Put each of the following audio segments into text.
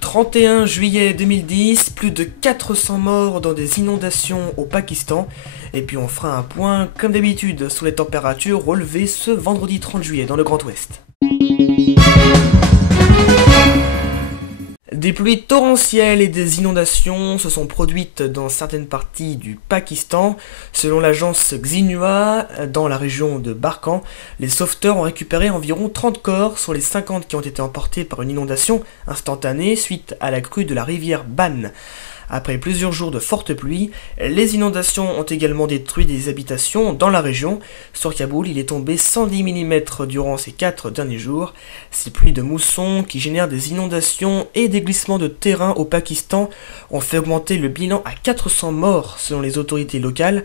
31 juillet 2010, plus de 400 morts dans des inondations au Pakistan. Et puis on fera un point, comme d'habitude, sur les températures relevées ce vendredi 30 juillet dans le Grand Ouest. Des pluies torrentielles et des inondations se sont produites dans certaines parties du Pakistan. Selon l'agence Xinhua, dans la région de Barkhan, les sauveteurs ont récupéré environ 30 corps sur les 50 qui ont été emportés par une inondation instantanée suite à la crue de la rivière Ban. Après plusieurs jours de fortes pluies, les inondations ont également détruit des habitations dans la région. Sur Kaboul, il est tombé 110 mm durant ces 4 derniers jours. Ces pluies de mousson qui génèrent des inondations et des glissements de terrain au Pakistan ont fait augmenter le bilan à 400 morts selon les autorités locales.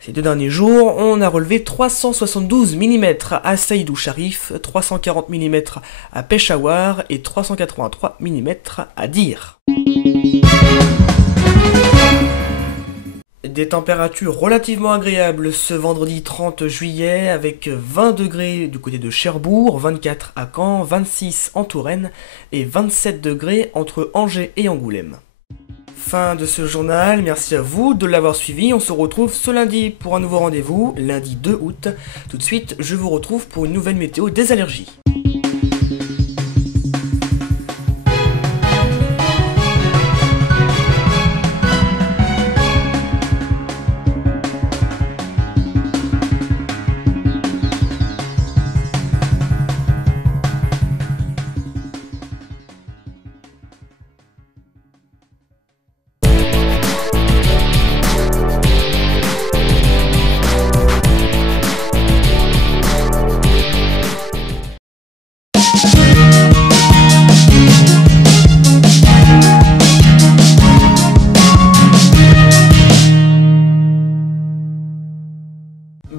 Ces 2 derniers jours, on a relevé 372 mm à Saïdou Sharif, 340 mm à Peshawar et 383 mm à Dir. Des températures relativement agréables ce vendredi 30 juillet avec 20 degrés du côté de Cherbourg, 24 à Caen, 26 en Touraine et 27 degrés entre Angers et Angoulême. Fin de ce journal, merci à vous de l'avoir suivi, on se retrouve ce lundi pour un nouveau rendez-vous, lundi 2 août. Tout de suite, je vous retrouve pour une nouvelle météo des allergies.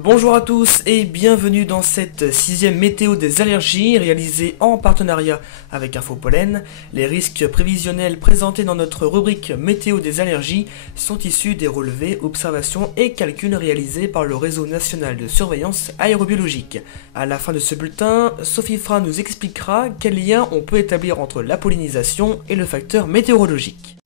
Bonjour à tous et bienvenue dans cette 6e météo des allergies réalisée en partenariat avec Infopollen. Les risques prévisionnels présentés dans notre rubrique météo des allergies sont issus des relevés, observations et calculs réalisés par le réseau national de surveillance aérobiologique. À la fin de ce bulletin, Sophie Fra nous expliquera quel lien on peut établir entre la pollinisation et le facteur météorologique.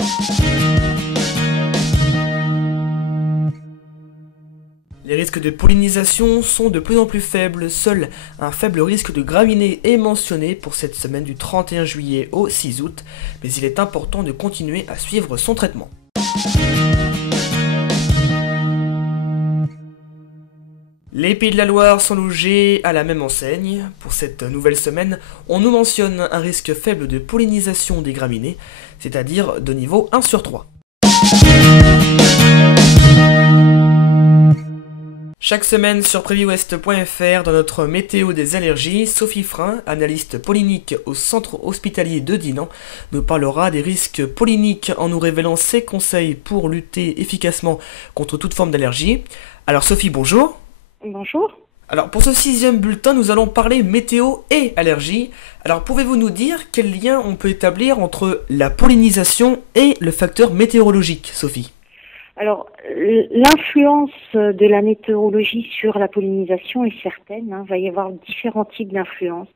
Les risques de pollinisation sont de plus en plus faibles, seul un faible risque de graminées est mentionné pour cette semaine du 31 juillet au 6 août, mais il est important de continuer à suivre son traitement. Les Pays de la Loire sont logés à la même enseigne. Pour cette nouvelle semaine, on nous mentionne un risque faible de pollinisation des graminées, c'est-à-dire de niveau 1 sur 3. Chaque semaine sur préviouest.fr, dans notre météo des allergies, Sophie Frein, analyste pollinique au centre hospitalier de Dinan, nous parlera des risques polliniques en nous révélant ses conseils pour lutter efficacement contre toute forme d'allergie. Alors Sophie, bonjour. Bonjour. Alors pour ce 6e bulletin, nous allons parler météo et allergie. Alors pouvez-vous nous dire quel lien on peut établir entre la pollinisation et le facteur météorologique, Sophie ? Alors, l'influence de la météorologie sur la pollinisation est certaine. Il va y avoir différents types d'influences.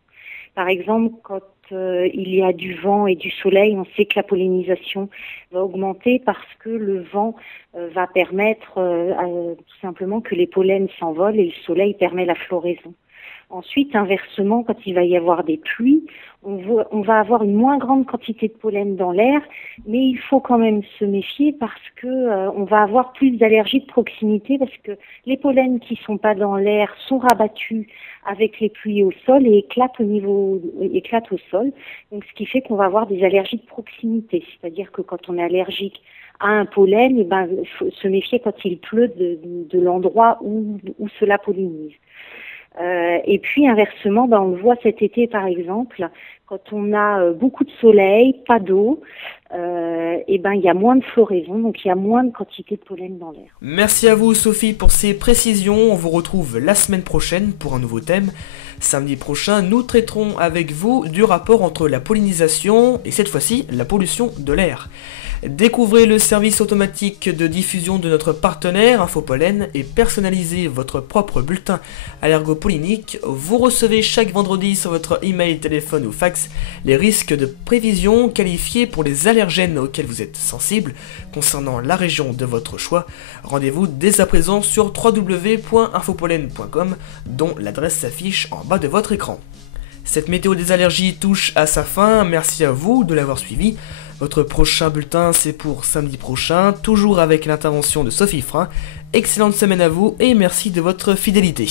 Par exemple, quand il y a du vent et du soleil, on sait que la pollinisation va augmenter parce que le vent va permettre tout simplement que les pollens s'envolent et le soleil permet la floraison. Ensuite, inversement, quand il va y avoir des pluies, on va avoir une moins grande quantité de pollen dans l'air, mais il faut quand même se méfier parce que on va avoir plus d'allergies de proximité parce que les pollens qui sont pas dans l'air sont rabattus avec les pluies au sol et éclatent au sol. Donc, ce qui fait qu'on va avoir des allergies de proximité, c'est-à-dire que quand on est allergique à un pollen, il faut se méfier quand il pleut de l'endroit où cela pollinise. Et puis inversement, on le voit cet été par exemple, quand on a beaucoup de soleil, pas d'eau, il y a moins de floraison, donc il y a moins de quantité de pollen dans l'air. Merci à vous Sophie pour ces précisions, on vous retrouve la semaine prochaine pour un nouveau thème. Samedi prochain, nous traiterons avec vous du rapport entre la pollinisation et cette fois-ci la pollution de l'air. Découvrez le service automatique de diffusion de notre partenaire Infopollen et personnalisez votre propre bulletin allergopollinique. Vous recevez chaque vendredi sur votre email, téléphone ou fax l'index, les risques de prévision qualifiés pour les allergènes auxquels vous êtes sensible concernant la région de votre choix. Rendez-vous dès à présent sur www.infopollen.com dont l'adresse s'affiche en bas de votre écran. Cette météo des allergies touche à sa fin, merci à vous de l'avoir suivi. Votre prochain bulletin c'est pour samedi prochain, toujours avec l'intervention de Sophie Frein. Excellente semaine à vous et merci de votre fidélité.